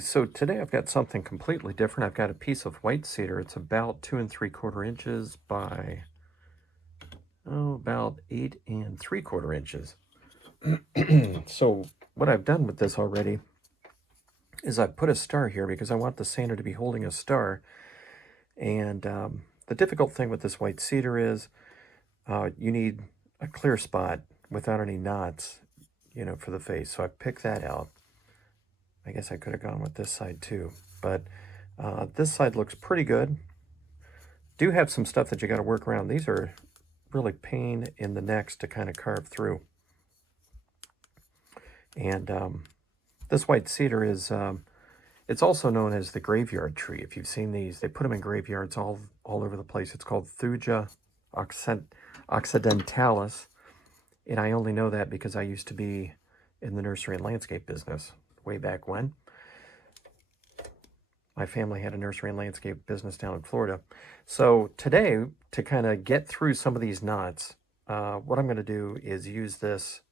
So today I've got something completely different. I've got a piece of white cedar. It's about 2 3/4 inches by, about 8 3/4 inches. So what I've done with this already is I've put a star here because I want the sander to be holding a star. And the difficult thing with this white cedar is you need a clear spot without any knots, for the face. So I picked that out. I guess I could have gone with this side too, but this side looks pretty good. Do have some stuff that you got to work around. These are really pain in the necks to kind of carve through. And this white cedar is, it's also known as the graveyard tree. If you've seen these, they put them in graveyards all over the place. It's called Thuja occidentalis. And I only know that because I used to be in the nursery and landscape business way back when. My family had a nursery and landscape business down in Florida. So today, to kind of get through some of these knots, what I'm going to do is use this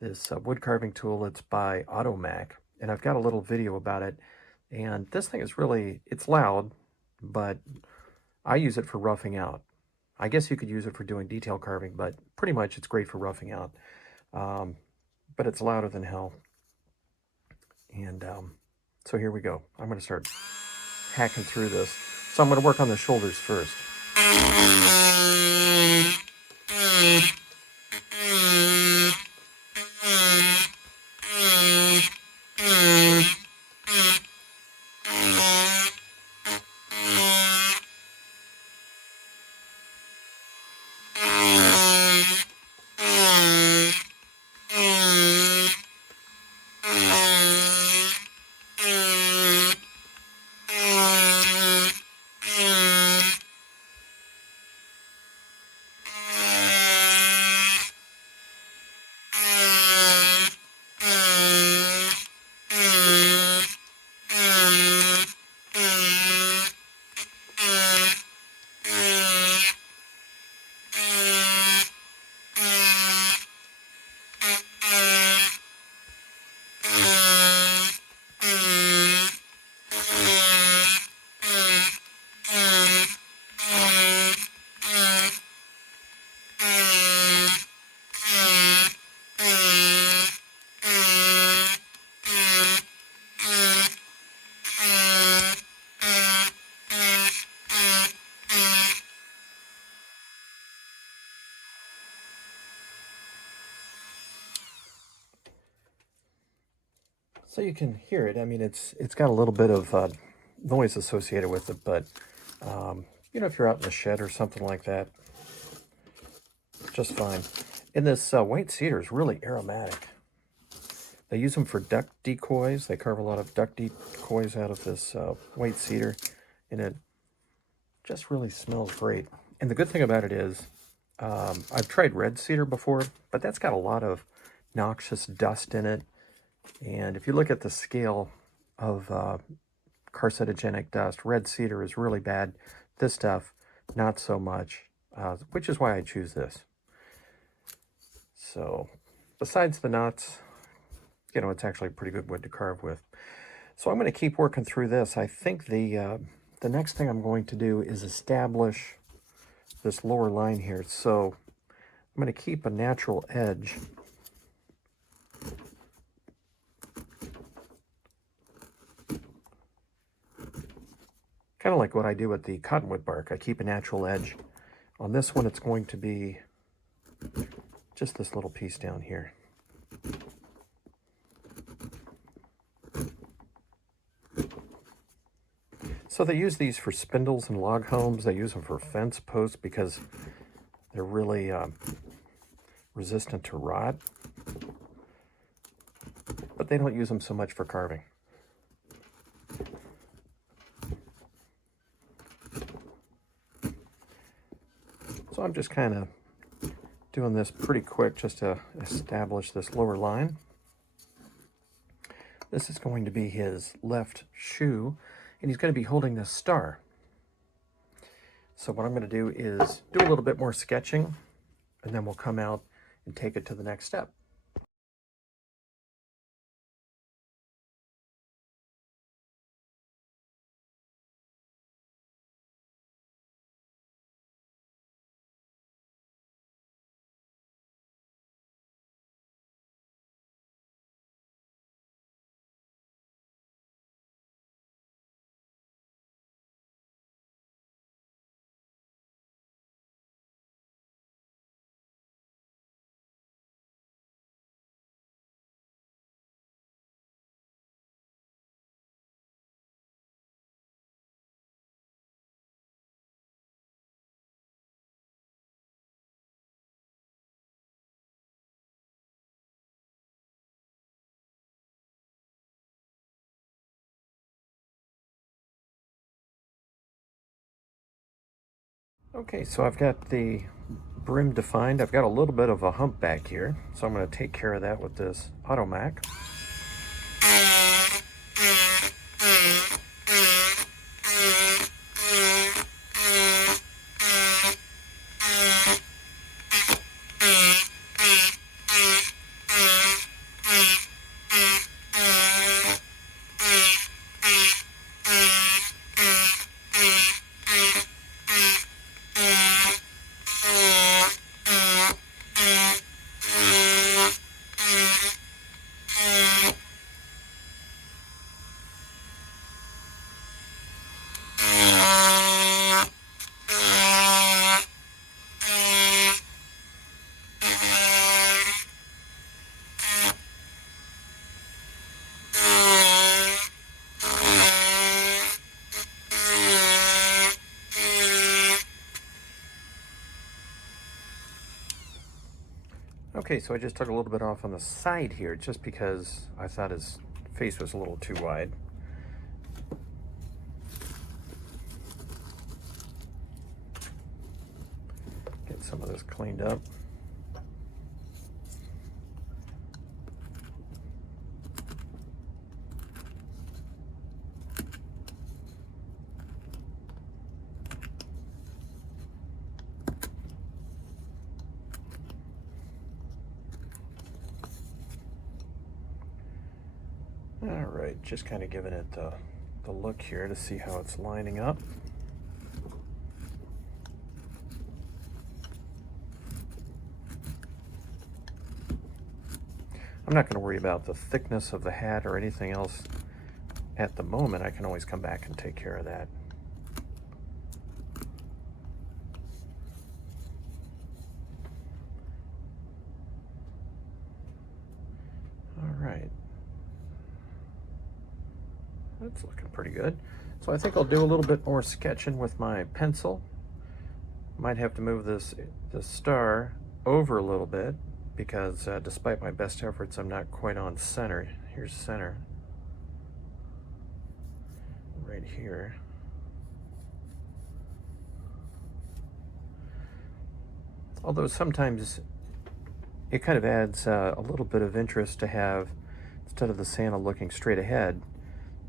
wood carving tool. It's by Automac, and I've got a little video about it. And this thing is really, it's loud, but I use it for roughing out. I guess you could use it for doing detail carving, but pretty much it's great for roughing out. But it's louder than hell. And so here we go. I'm going to start hacking through this. So I'm going to work on the shoulders first. So you can hear it. I mean, it's got a little bit of noise associated with it, but if you're out in the shed or something like that, just fine. And this white cedar is really aromatic. They use them for duck decoys. They carve a lot of duck decoys out of this white cedar, and it just really smells great. And the good thing about it is, I've tried red cedar before, but that's got a lot of noxious dust in it. And if you look at the scale of carcinogenic dust, red cedar is really bad. This stuff, not so much, which is why I choose this. So, besides the knots, it's actually a pretty good wood to carve with. So I'm going to keep working through this. I think the next thing I'm going to do is establish this lower line here. So I'm going to keep a natural edge. Kind of like what I do with the cottonwood bark. I keep a natural edge. On this one, it's going to be just this little piece down here. So they use these for spindles and log homes. They use them for fence posts because they're really resistant to rot. But they don't use them so much for carving. So I'm just kind of doing this pretty quick just to establish this lower line. This is going to be his left shoe, and he's going to be holding this star. So what I'm going to do is do a little bit more sketching, and then we'll come out and take it to the next step. Okay, so I've got the brim defined. I've got a little bit of a hump back here, so I'm going to take care of that with this Automac. Okay, so I just took a little bit off on the side here just because I thought his face was a little too wide. Get some of this cleaned up. All right, just kind of giving it the look here to see how it's lining up. I'm not going to worry about the thickness of the hat or anything else at the moment. I can always come back and take care of that. All right. That's looking pretty good. So I think I'll do a little bit more sketching with my pencil. Might have to move this star over a little bit because despite my best efforts, I'm not quite on center. Here's center. Right here. Although sometimes it kind of adds a little bit of interest to have, instead of the Santa looking straight ahead,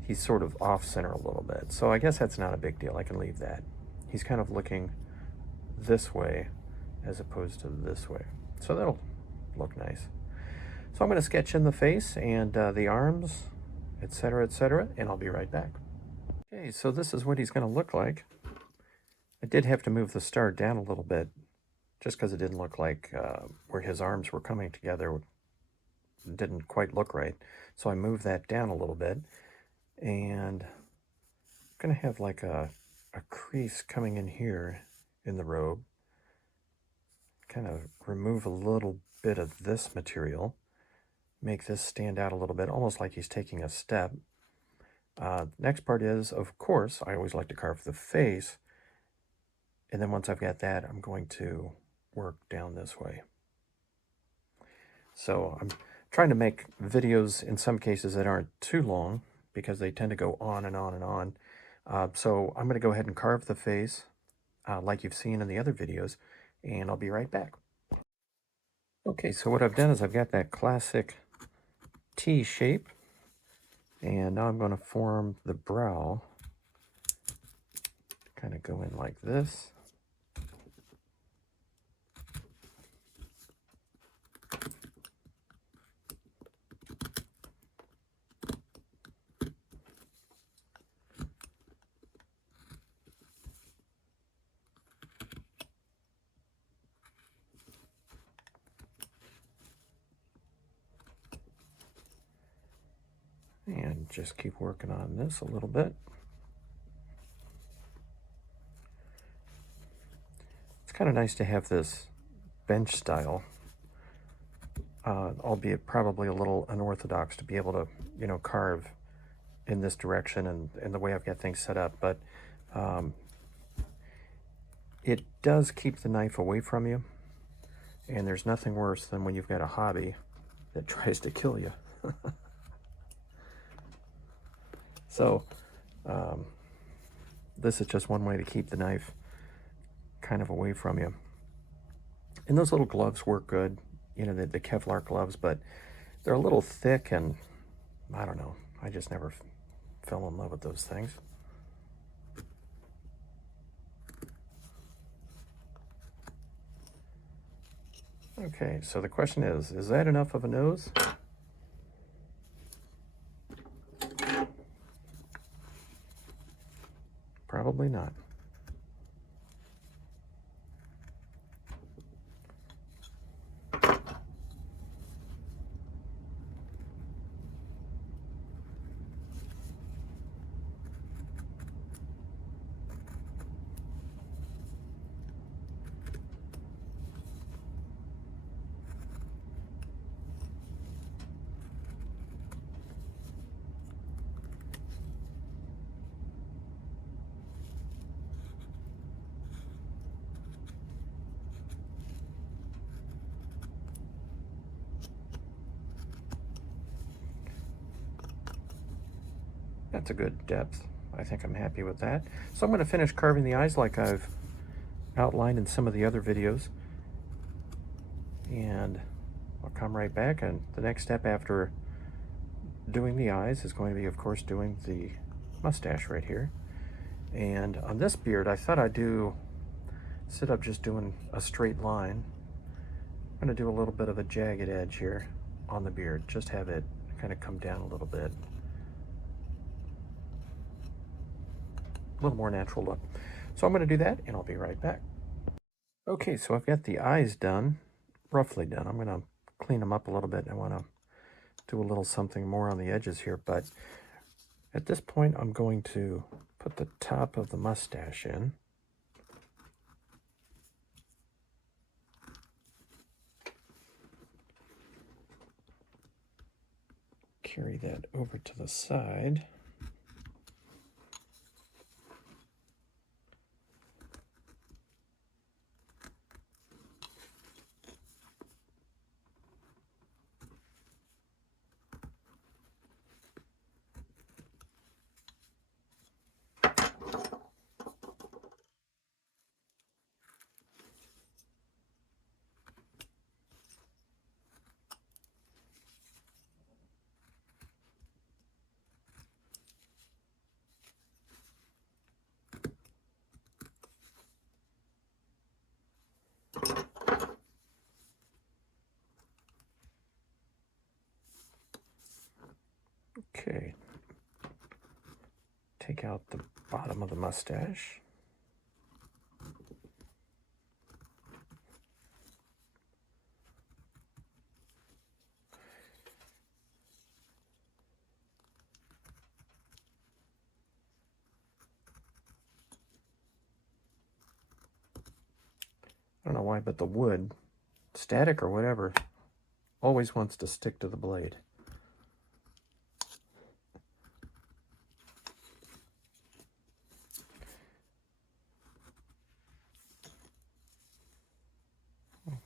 he's sort of off center a little bit. So I guess that's not a big deal. I can leave that. He's kind of looking this way as opposed to this way. So that'll look nice. So I'm going to sketch in the face and the arms, etc., etc., and I'll be right back. Okay, so this is what he's going to look like. I did have to move the star down a little bit just because it didn't look like where his arms were coming together didn't quite look right. So I moved that down a little bit, and I'm going to have like a crease coming in here in the robe. Kind of remove a little bit of this material, make this stand out a little bit, almost like he's taking a step. Next part is, of course, I always like to carve the face, and then once I've got that, I'm going to work down this way. So I'm trying to make videos in some cases that aren't too long because they tend to go on and on and on. So I'm going to go ahead and carve the face like you've seen in the other videos, and I'll be right back. Okay, so what I've done is I've got that classic T shape, and now I'm going to form the brow. Kind of go in like this. And just keep working on this a little bit. It's kind of nice to have this bench style, albeit probably a little unorthodox to be able to, you know, carve in this direction and the way I've got things set up. But it does keep the knife away from you, and there's nothing worse than when you've got a hobby that tries to kill you. So this is just one way to keep the knife kind of away from you. And those little gloves work good, you know, the Kevlar gloves, but they're a little thick, and I don't know, I just never fell in love with those things. Okay, so the question is that enough of a nose? Probably not. That's a good depth. I think I'm happy with that. So I'm going to finish carving the eyes like I've outlined in some of the other videos. And I'll come right back, and the next step after doing the eyes is going to be, of course, doing the mustache right here. And on this beard, I thought I'd instead of just doing a straight line, I'm going to do a little bit of a jagged edge here on the beard. Just have it kind of come down a little bit. A little more natural look. So I'm going to do that, and I'll be right back. Okay, so I've got the eyes done, roughly done. I'm going to clean them up a little bit. I want to do a little something more on the edges here, but at this point I'm going to put the top of the mustache in. Carry that over to the side. Okay, take out the bottom of the mustache. I don't know why, but the wood, static or whatever, always wants to stick to the blade.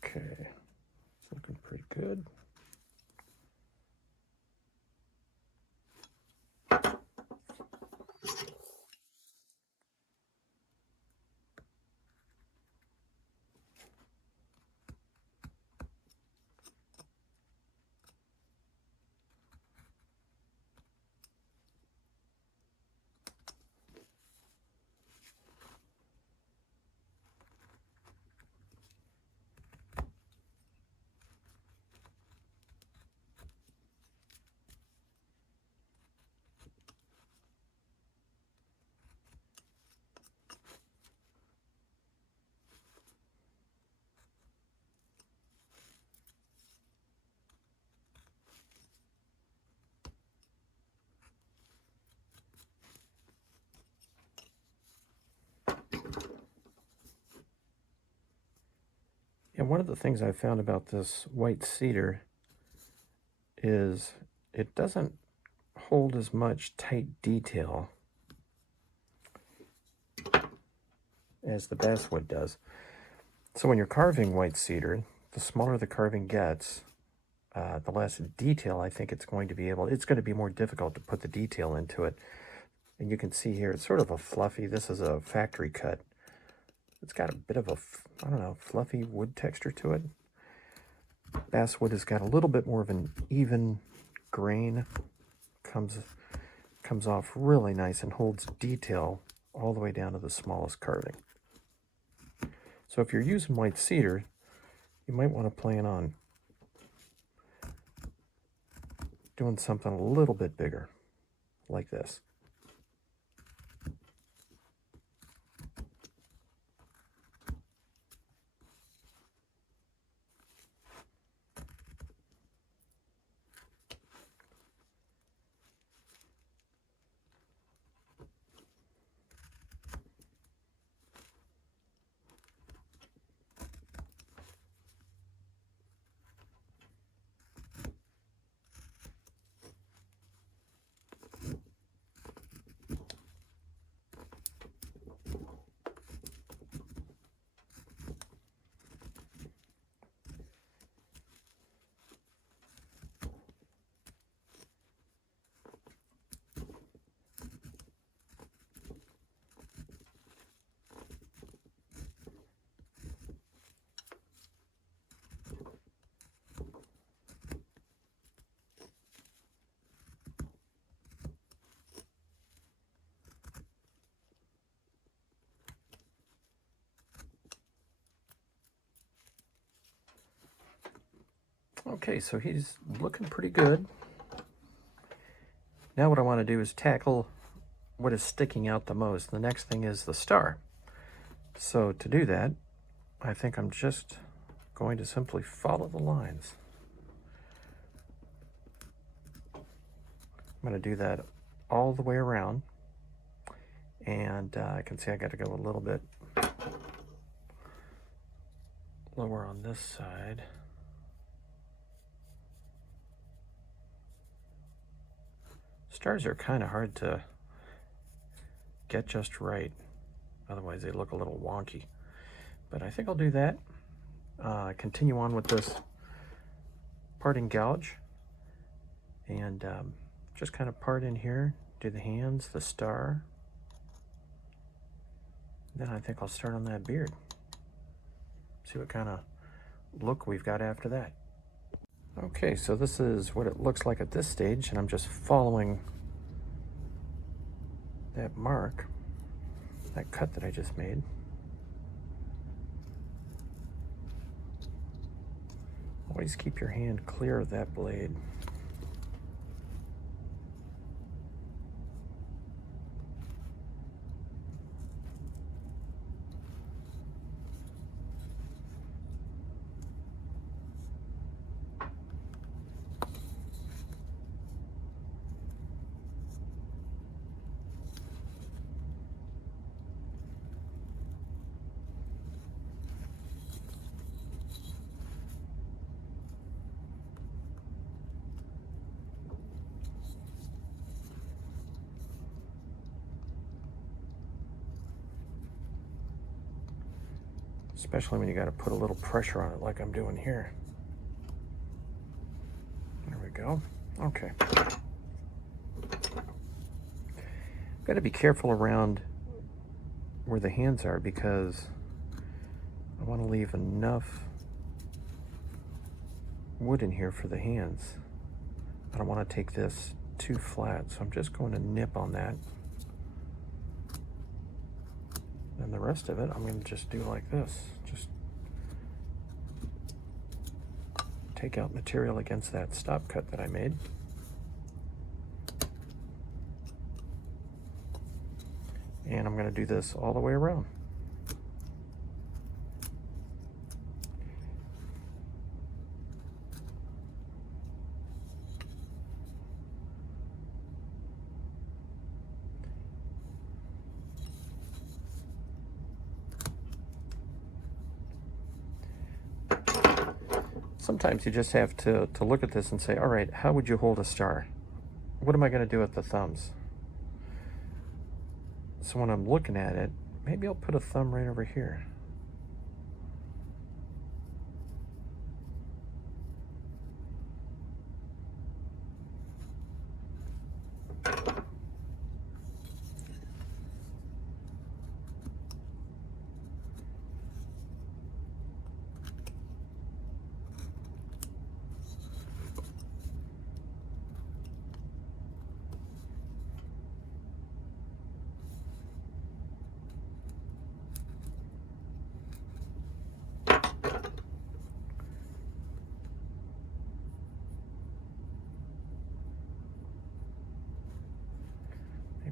Okay, it's looking pretty good. And one of the things I found about this white cedar is it doesn't hold as much tight detail as the basswood does. So when you're carving white cedar, the smaller the carving gets, the less detail I think it's going to be more difficult to put the detail into it. And you can see here, it's sort of a fluffy, this is a factory cut It's got a bit of a, I don't know, fluffy wood texture to it. Basswood has got a little bit more of an even grain. Comes off really nice and holds detail all the way down to the smallest carving. So if you're using white cedar, you might want to plan on doing something a little bit bigger, like this. Okay, so he's looking pretty good. Now what I want to do is tackle what is sticking out the most. The next thing is the star. So to do that, I think I'm just going to simply follow the lines. I'm going to do that all the way around. And I can see I got to go a little bit lower on this side. Stars are kind of hard to get just right. Otherwise they look a little wonky. But I think I'll do that. Continue on with this parting gouge. And just kind of part in here. Do the hands, the star. Then I think I'll start on that beard. See what kind of look we've got after that. Okay, so this is what it looks like at this stage, and I'm just following that mark, that cut that I just made. Always keep your hand clear of that blade. Especially when you got to put a little pressure on it like I'm doing here. There we go. Okay. Got to be careful around where the hands are because I want to leave enough wood in here for the hands. I don't want to take this too flat, so I'm just going to nip on that. And the rest of it, I'm going to just do like this. Just take out material against that stop cut that I made. And I'm going to do this all the way around. Sometimes you just have to look at this and say, all right, how would you hold a star? What am I going to do with the thumbs? So when I'm looking at it, maybe I'll put a thumb right over here.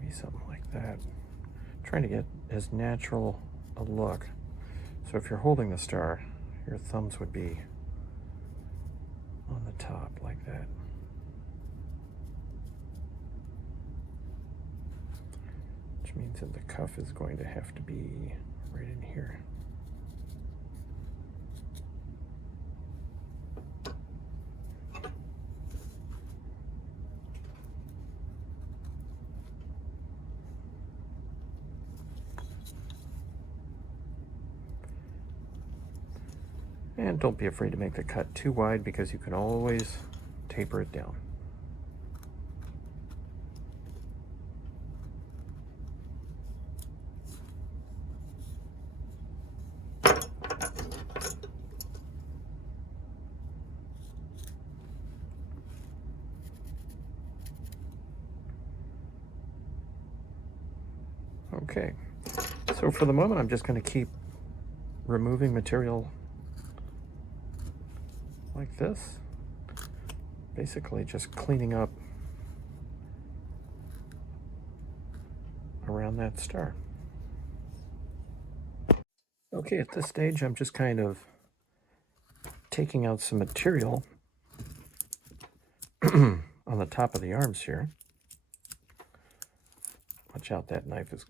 maybe something like that. Trying to get as natural a look. So if you're holding the star, your thumbs would be on the top like that. Which means that the cuff is going to have to be right in here. And don't be afraid to make the cut too wide, because you can always taper it down. Okay, so for the moment I'm just going to keep removing material like this, basically just cleaning up around that star. Okay, at this stage I'm just kind of taking out some material on the top of the arms here. Watch out, that knife is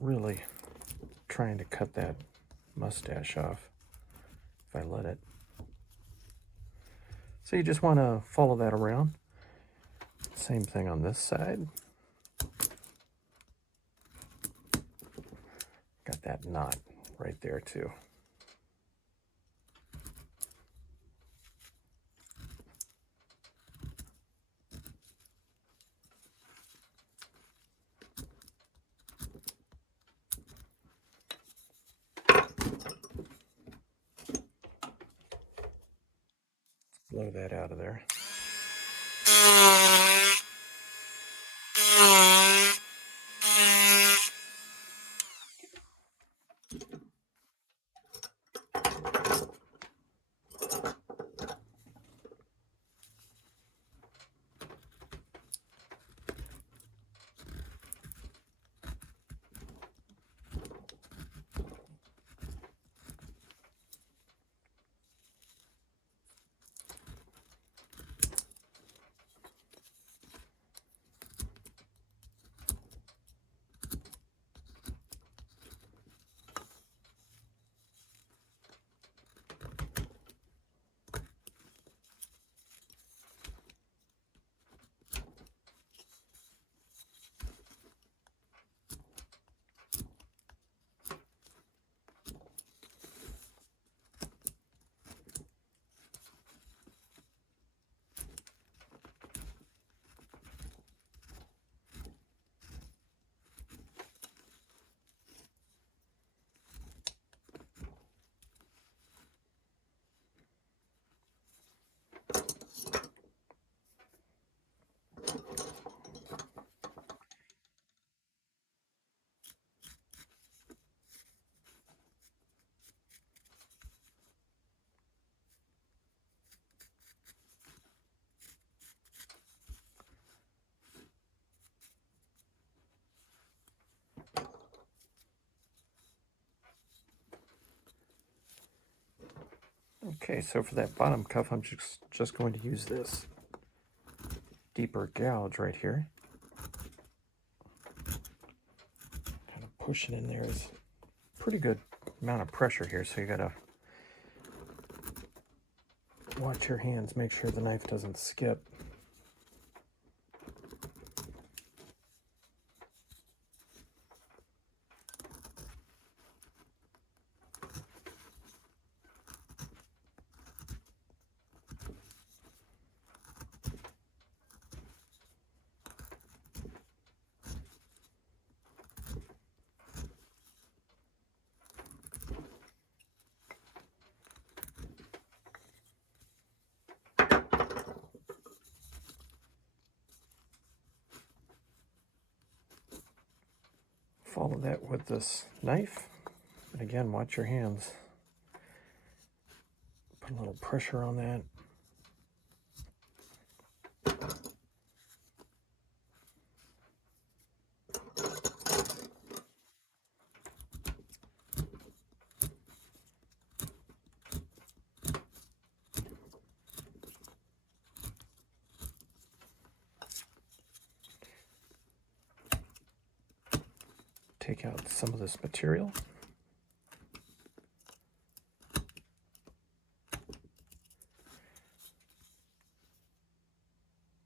really trying to cut that mustache off if I let it. So you just want to follow that around. Same thing on this side. Got that knot right there too. Blow that out of there. Okay, so for that bottom cuff, I'm just going to use this deeper gouge right here. Kind of pushing in there is pretty good amount of pressure here, so you gotta watch your hands, make sure the knife doesn't skip. Follow that with this knife, and again, watch your hands. Put a little pressure on that. take out some of this material. I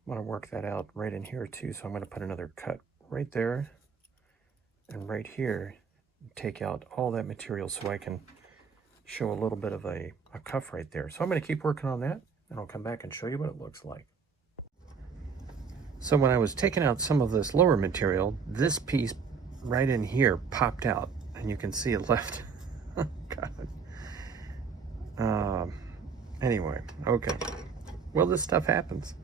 want to work that out right in here too, so I'm going to put another cut right there and right here, take out all that material so I can show a little bit of a cuff right there. So I'm going to keep working on that, and I'll come back and show you what it looks like. So when I was taking out some of this lower material, this piece right in here popped out, and you can see it left. God. Anyway, okay. Well, this stuff happens.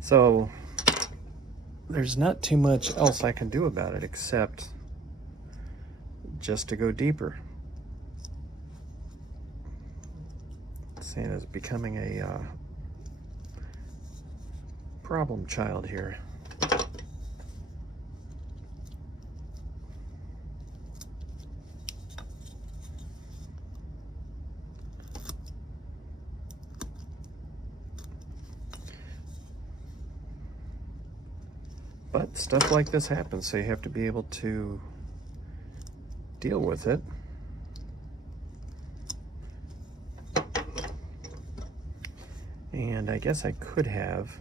So there's not too much else I can do about it except just to go deeper. Santa's becoming a problem child here. But stuff like this happens, so you have to be able to deal with it. And I guess I could have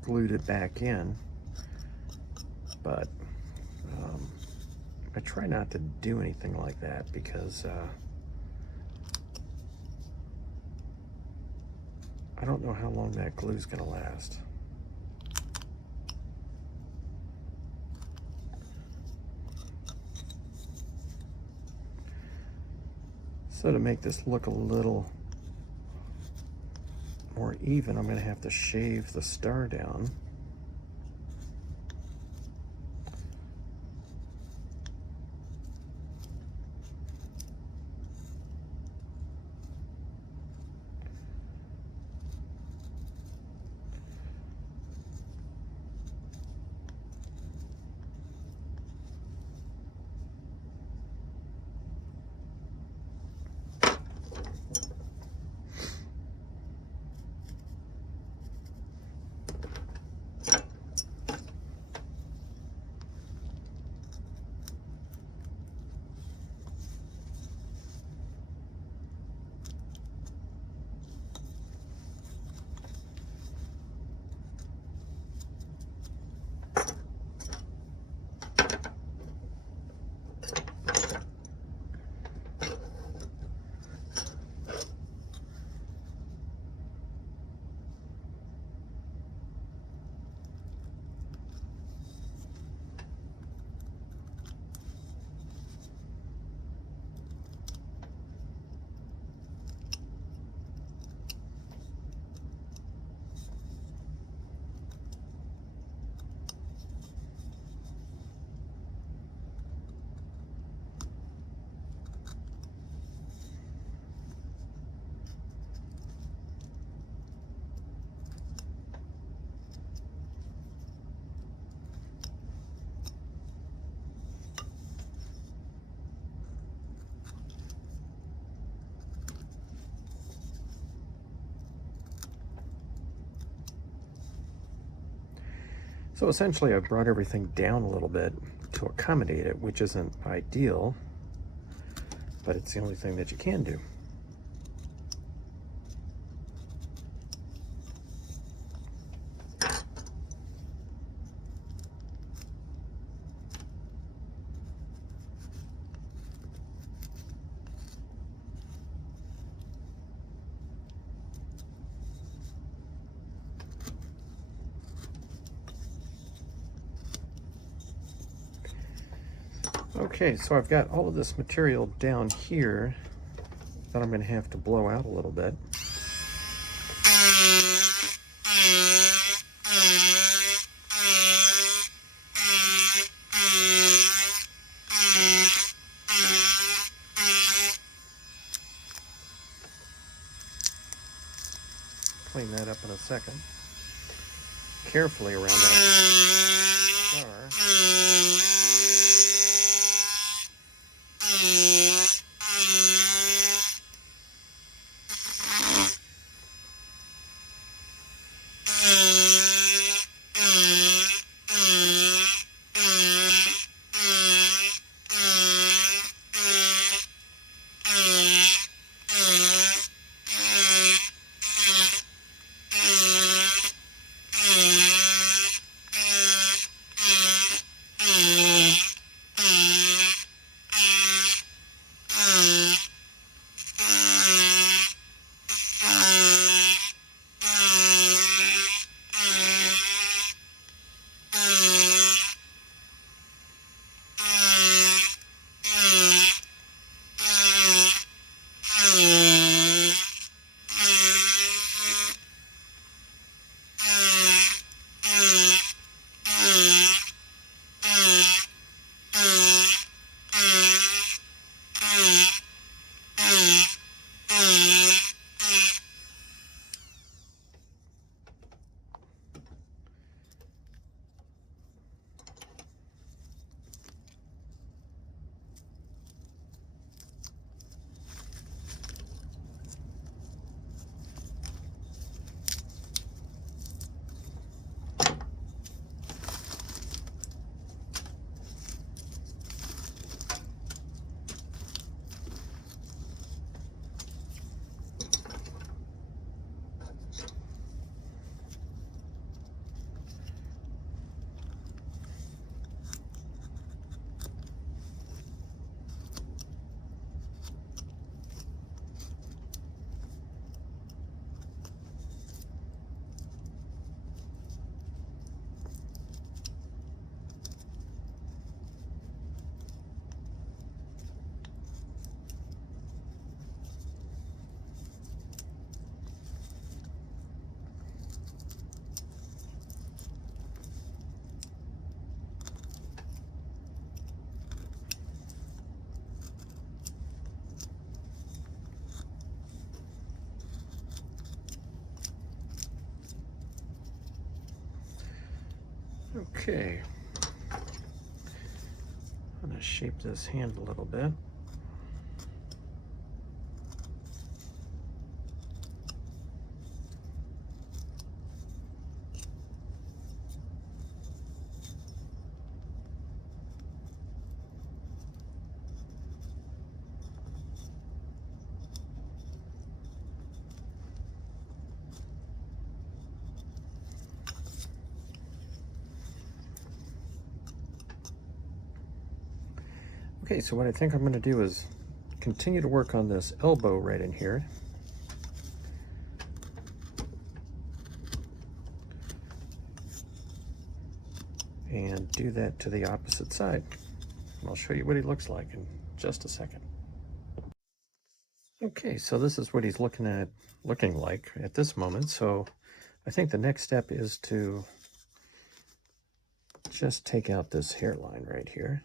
glued it back in, but I try not to do anything like that because I don't know how long that glue is going to last. So to make this look a little more even, I'm going to have to shave the star down. So essentially I've brought everything down a little bit to accommodate it, which isn't ideal, but it's the only thing that you can do. Okay, so I've got all of this material down here that I'm going to have to blow out a little bit. Clean that up in a second. Carefully around that star. Okay, I'm going to shape this hand a little bit. Okay, so what I think I'm going to do is continue to work on this elbow right in here. And do that to the opposite side. And I'll show you what he looks like in just a second. Okay, so this is what he's looking like at this moment. So I think the next step is to just take out this hairline right here.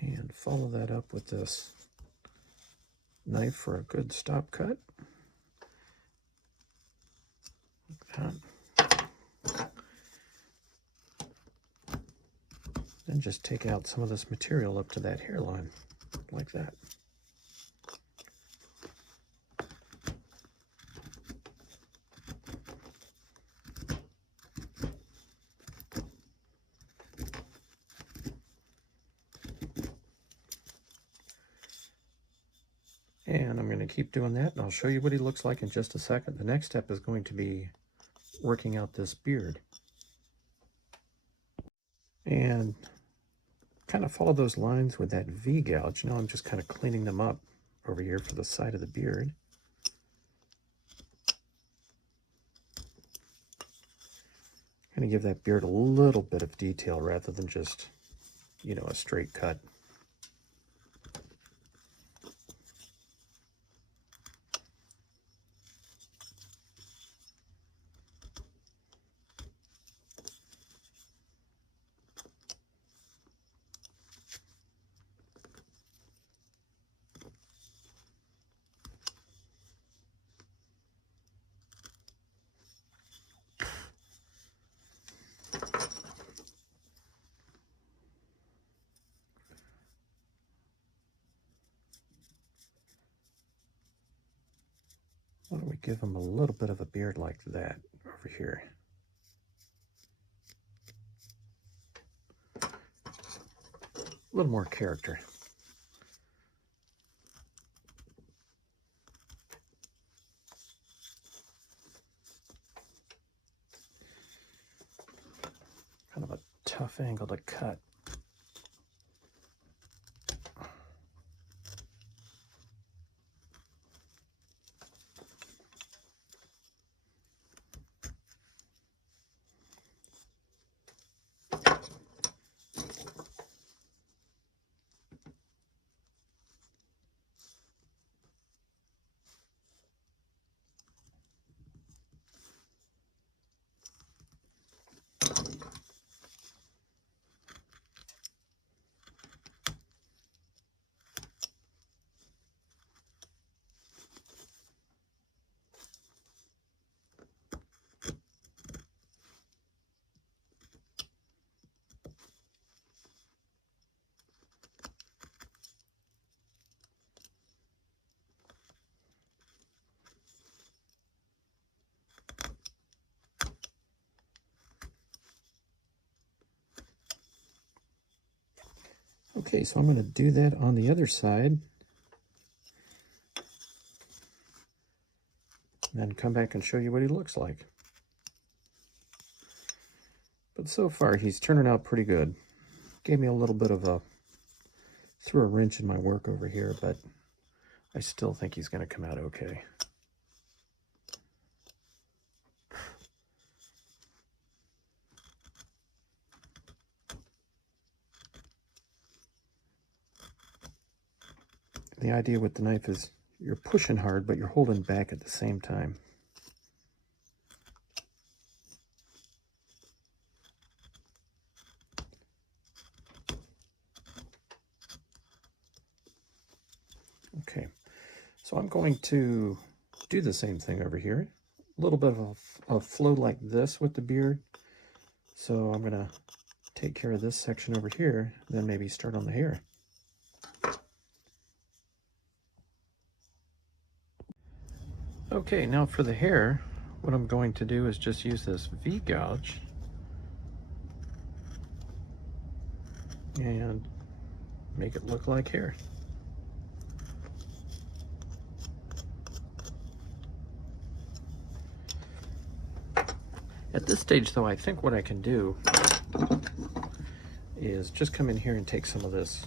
And follow that up with this knife for a good stop cut. Then just take out some of this material up to that hairline, like that. And I'm going to keep doing that, and I'll show you what he looks like in just a second. The next step is going to be working out this beard. And kind of follow those lines with that V gouge. Now I'm just kind of cleaning them up over here for the side of the beard. Kind of give that beard a little bit of detail rather than just, you know, a straight cut. Why don't we give him a little bit of a beard like that over here? A little more character. Kind of a tough angle to cut. Okay, so I'm going to do that on the other side. And then come back and show you what he looks like. But But so far, he's turning out pretty good. Gave me a little bit of a, threw a wrench in my work over here, but I still think he's going to come out okay. The idea with the knife is you're pushing hard, but you're holding back at the same time. Okay, so I'm going to do the same thing over here. A little bit of a flow like this with the beard. So I'm going to take care of this section over here, then maybe start on the hair. Okay, now for the hair, what I'm going to do is just use this V-gouge and make it look like hair. At this stage though, I think what I can do is just come in here and take some of this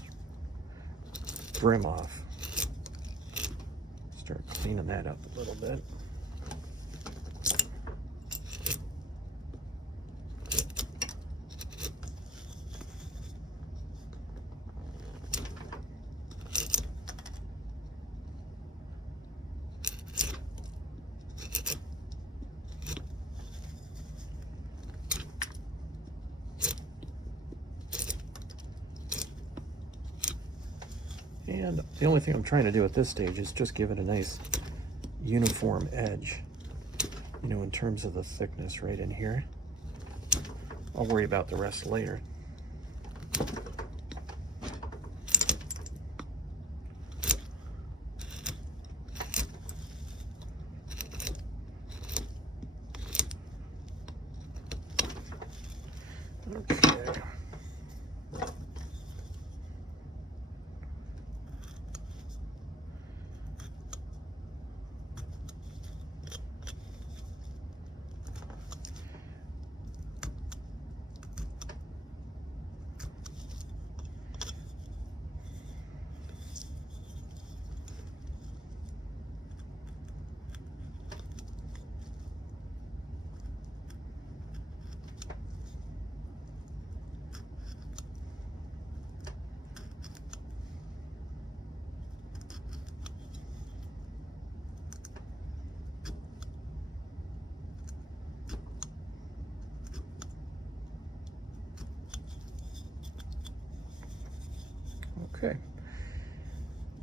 brim off. Start cleaning that up a little bit. And the only thing I'm trying to do at this stage is just give it a nice uniform edge, you know, in terms of the thickness right in here. I'll worry about the rest later. Okay. Okay,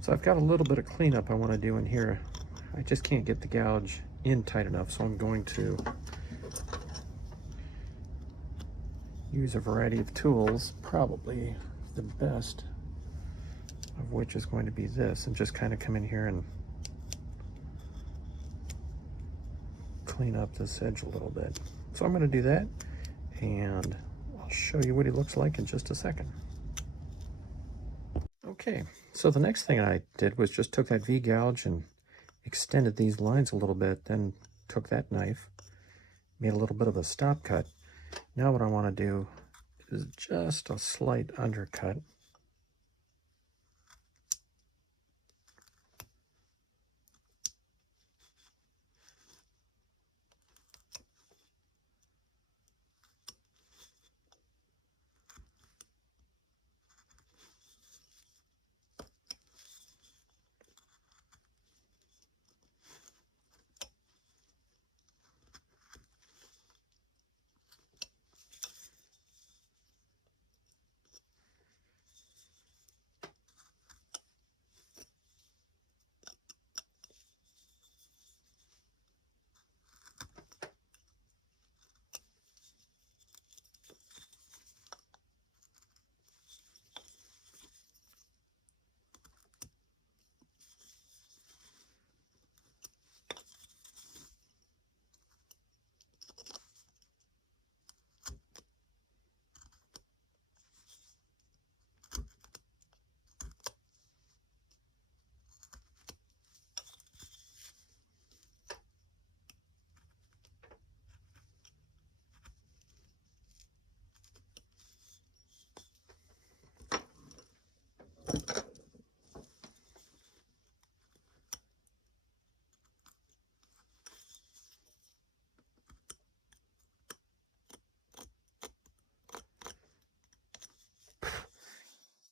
so I've got a little bit of cleanup I want to do in here. I just can't get the gouge in tight enough, so I'm going to use a variety of tools, probably the best of which is going to be this, and just kind of come in here and clean up this edge a little bit. So I'm going to do that, and I'll show you what he looks like in just a second. Okay, so the next thing I did was just took that V-gouge and extended these lines a little bit, then took that knife, made a little bit of a stop cut. Now what I want to do is just a slight undercut.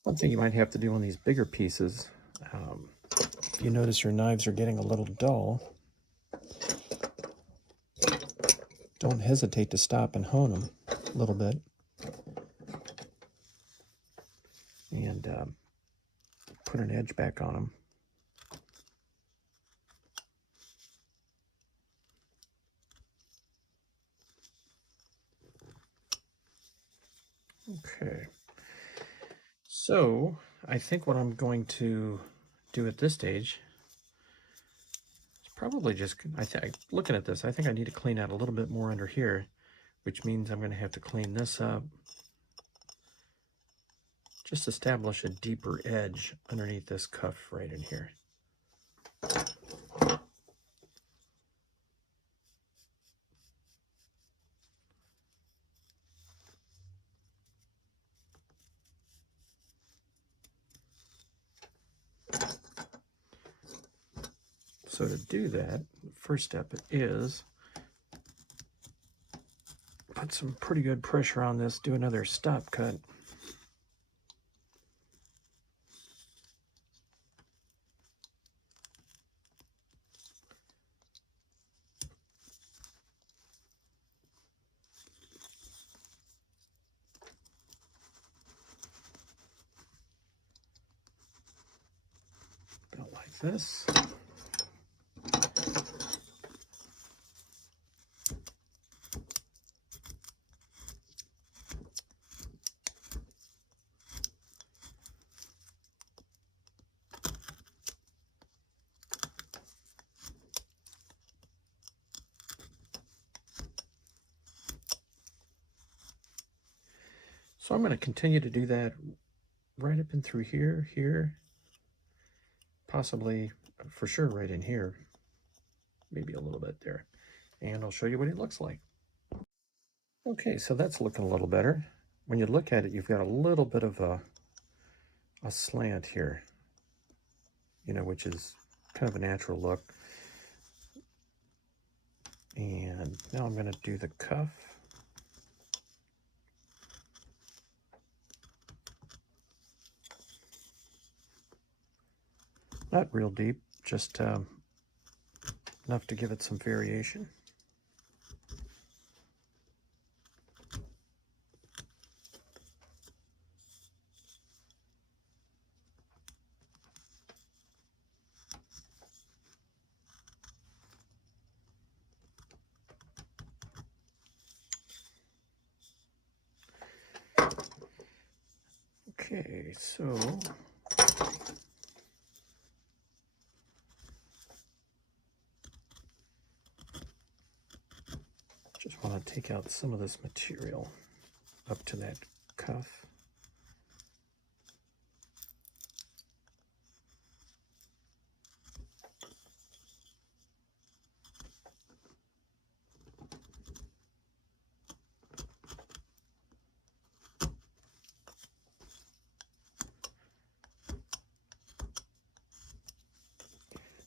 One thing you might have to do on these bigger pieces, if you notice your knives are getting a little dull, don't hesitate to stop and hone them a little bit. And put an edge back on them. Okay. So I think what I'm going to do at this stage is probably just, looking at this, I think I need to clean out a little bit more under here, which means I'm going to have to clean this up. Just establish a deeper edge underneath this cuff right in here. So to do that, the first step is put some pretty good pressure on this, do another stop cut. About like this. So I'm going to continue to do that right up and through here, here, possibly, for sure, right in here, maybe a little bit there. And I'll show you what it looks like. Okay, so that's looking a little better. When you look at it, you've got a little bit of a slant here, you know, which is kind of a natural look. And now I'm going to do the cuff. Not real deep, just enough to give it some variation. Okay, so just want to take out some of this material up to that cuff.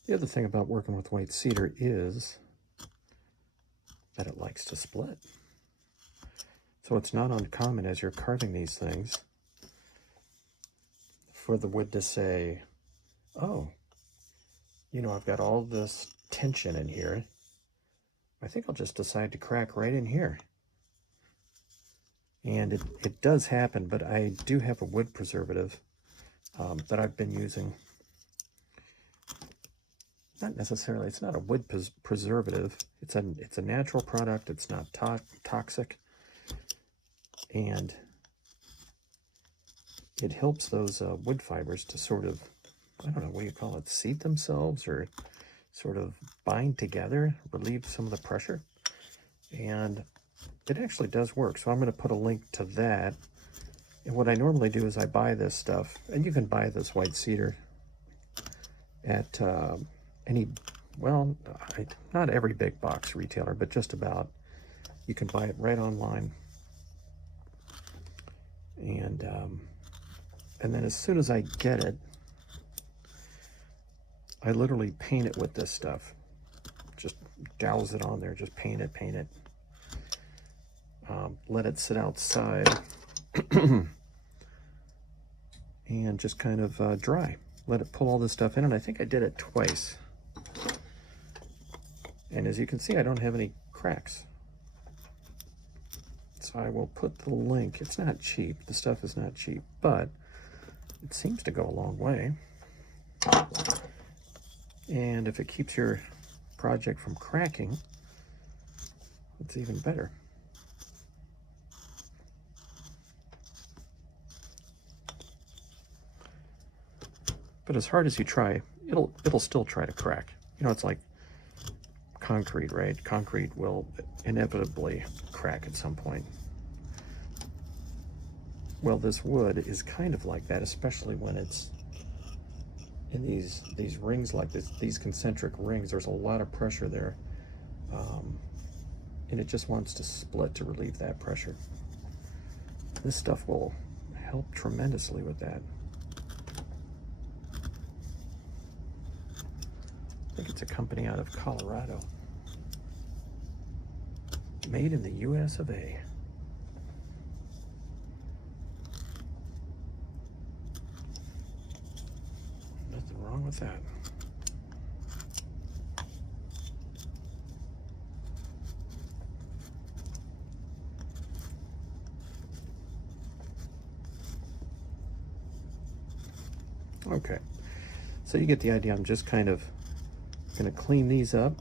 The other thing about working with white cedar is that it likes to split. So it's not uncommon as you're carving these things for the wood to say, oh, you know, I've got all this tension in here. I think I'll just decide to crack right in here. And it does happen, but I do have a wood preservative that I've been using. Not necessarily, it's not a wood preservative. It's a natural product. It's not toxic. And it helps those wood fibers to sort of, I don't know, what do you call it, seat themselves or sort of bind together, relieve some of the pressure. And it actually does work. So I'm going to put a link to that. And what I normally do is I buy this stuff, and you can buy this white cedar at any, well, not every big box retailer, but just about. You can buy it right online. And then as soon as I get it, I literally paint it with this stuff. Just douse it on there, just paint it. Let it sit outside. and just kind of dry. Let it pull all this stuff in, and I think I did it twice. And as you can see, I don't have any cracks. So I will put the link. It's not cheap. The stuff is not cheap, but it seems to go a long way. And if it keeps your project from cracking, it's even better. But as hard as you try, it'll still try to crack. You know, it's like concrete, right? Concrete will inevitably crack at some point. Well, this wood is kind of like that, especially when it's in these rings like this, these concentric rings. There's a lot of pressure there, and it just wants to split to relieve that pressure. This stuff will help tremendously with that. I think it's a company out of Colorado. Made in the US of A. Nothing wrong with that. Okay, so you get the idea. I'm just kind of going to clean these up.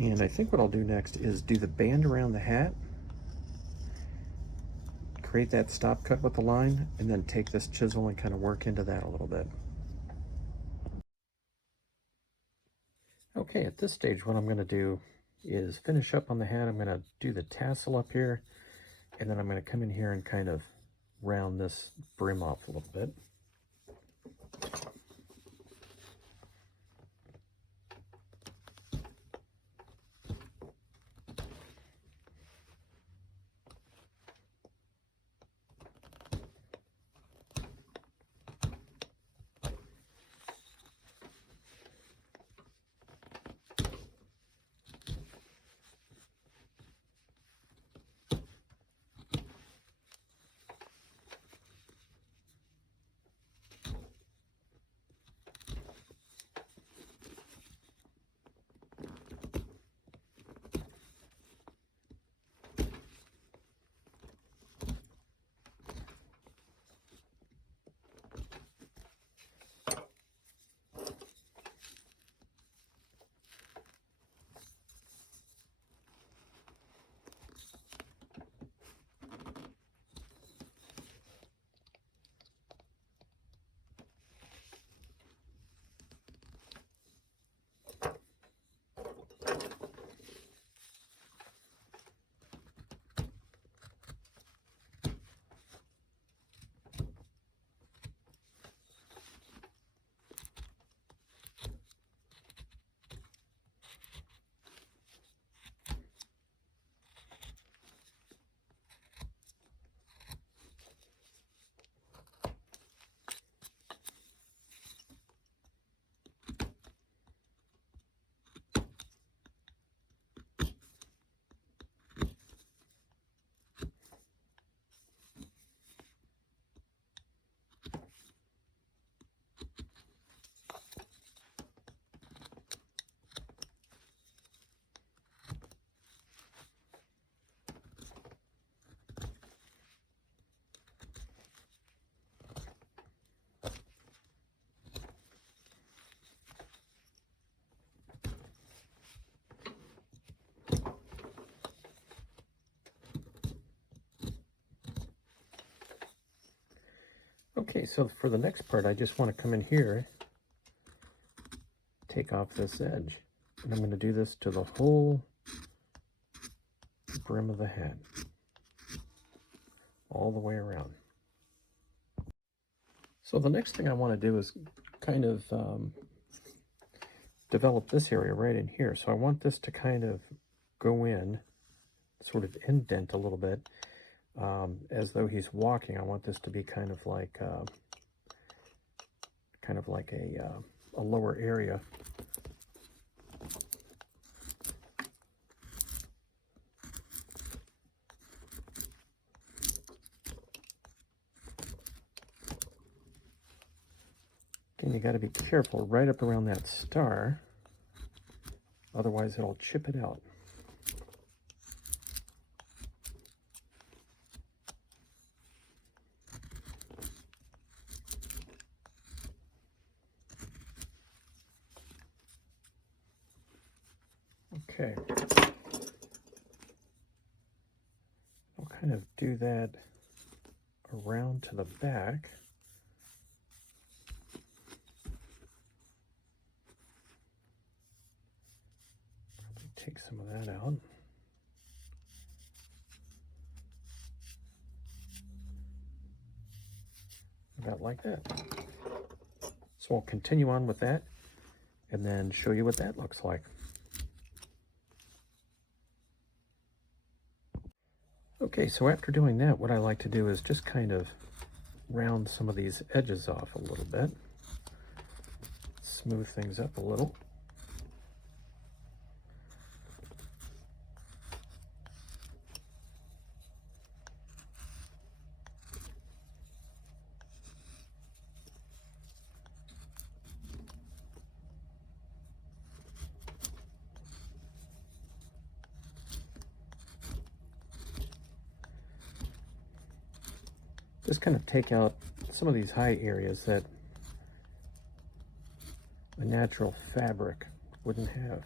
And I think what I'll do next is do the band around the hat, create that stop cut with the line, and then take this chisel and kind of work into that a little bit. Okay, at this stage what I'm going to do is finish up on the hat. I'm going to do the tassel up here, and then I'm going to come in here and kind of round this brim off a little bit. Okay, so for the next part, I just want to come in here, take off this edge, and I'm going to do this to the whole brim of the hat, all the way around. So the next thing I want to do is kind of develop this area right in here. So I want this to kind of go in, sort of indent a little bit. As though he's walking. I want this to be kind of like a lower area. And you got to be careful right up around that star, otherwise it'll chip it out. Okay. I'll kind of do that around to the back. Probably take some of that out. About like that. So we'll continue on with that and then show you what that looks like. Okay, so after doing that, what I like to do is just kind of round some of these edges off a little bit. Smooth things up a little. Just kind of take out some of these high areas that the natural fabric wouldn't have.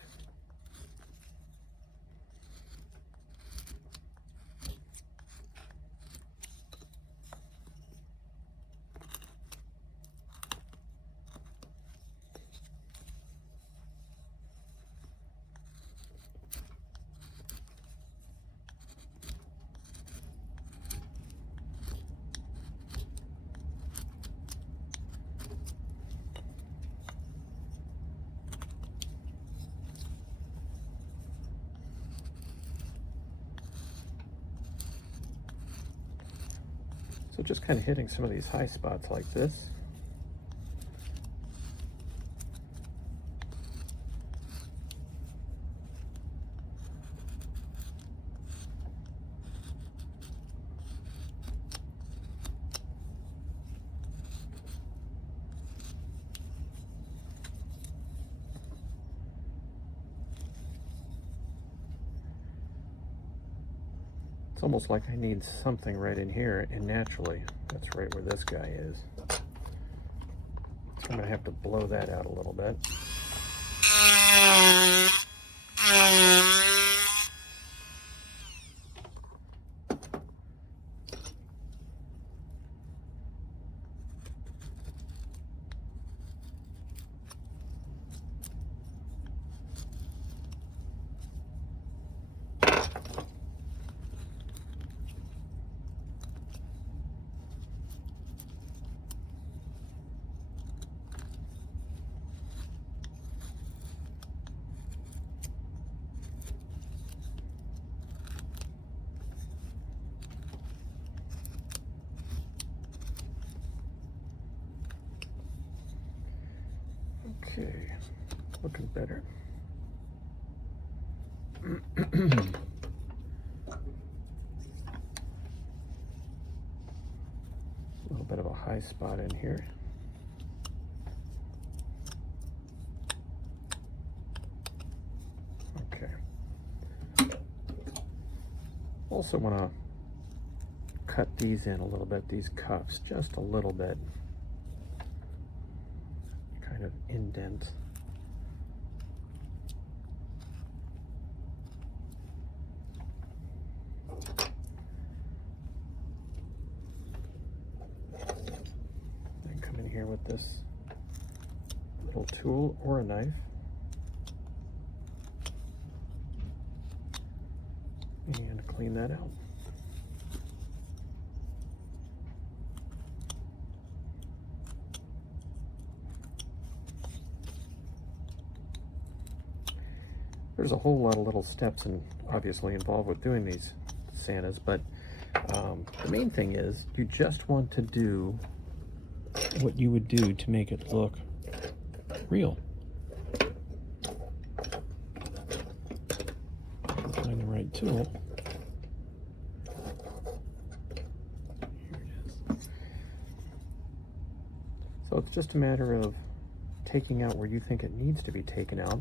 So just kind of hitting some of these high spots like this. It's almost like I need something right in here, and naturally, that's right where this guy is. So I'm going to have to blow that out a little bit. Okay, looking better. A little bit of a high spot in here. Okay. Also want to cut these in a little bit, these cuffs, just a little bit. Kind of indent. Then come in here with this little tool or a knife. And clean that out. There's a whole lot of little steps and obviously involved with doing these Santas, but the main thing is you just want to do what you would do to make it look real. Find the right tool. Here it is. So it's just a matter of taking out where you think it needs to be taken out,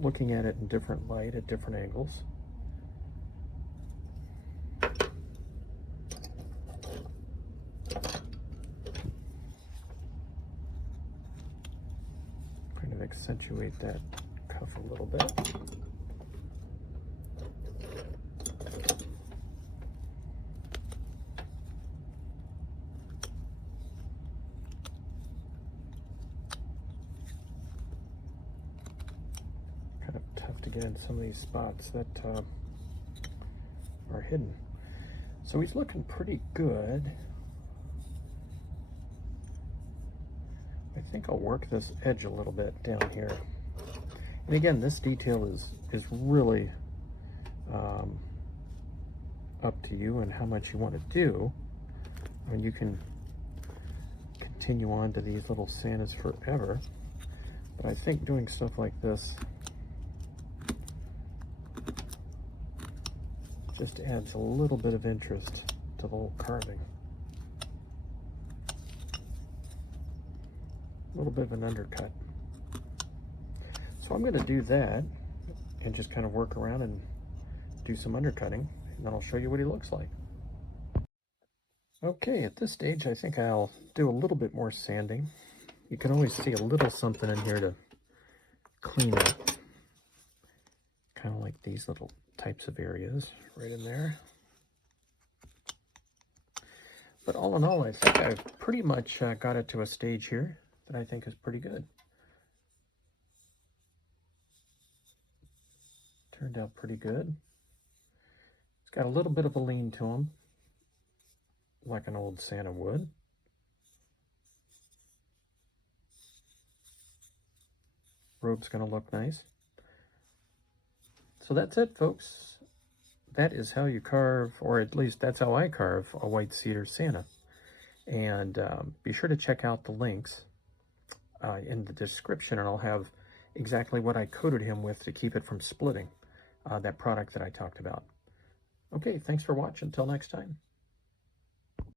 looking at it in different light at different angles. Kind of accentuate that cuff a little bit. Kind of tough to get in some of these spots that are hidden. So he's looking pretty good. I think I'll work this edge a little bit down here. And again, this detail is really up to you and how much you want to do. I mean, you can continue on to these little Santas forever, but I think doing stuff like this just adds a little bit of interest to the whole carving. A little bit of an undercut. So I'm going to do that and just kind of work around and do some undercutting, and then I'll show you what he looks like. Okay, at this stage I think I'll do a little bit more sanding. You can always see a little something in here to clean up. Kind of like these little types of areas right in there. But all in all, I think I've pretty much got it to a stage here that I think is pretty good. Turned out pretty good. It's got a little bit of a lean to him, like an old Santa would. Robe's gonna look nice. So that's it, folks. That is how you carve, or at least that's how I carve, a white cedar Santa. And be sure to check out the links in the description, and I'll have exactly what I coated him with to keep it from splitting, that product that I talked about. Okay, thanks for watching. Until next time.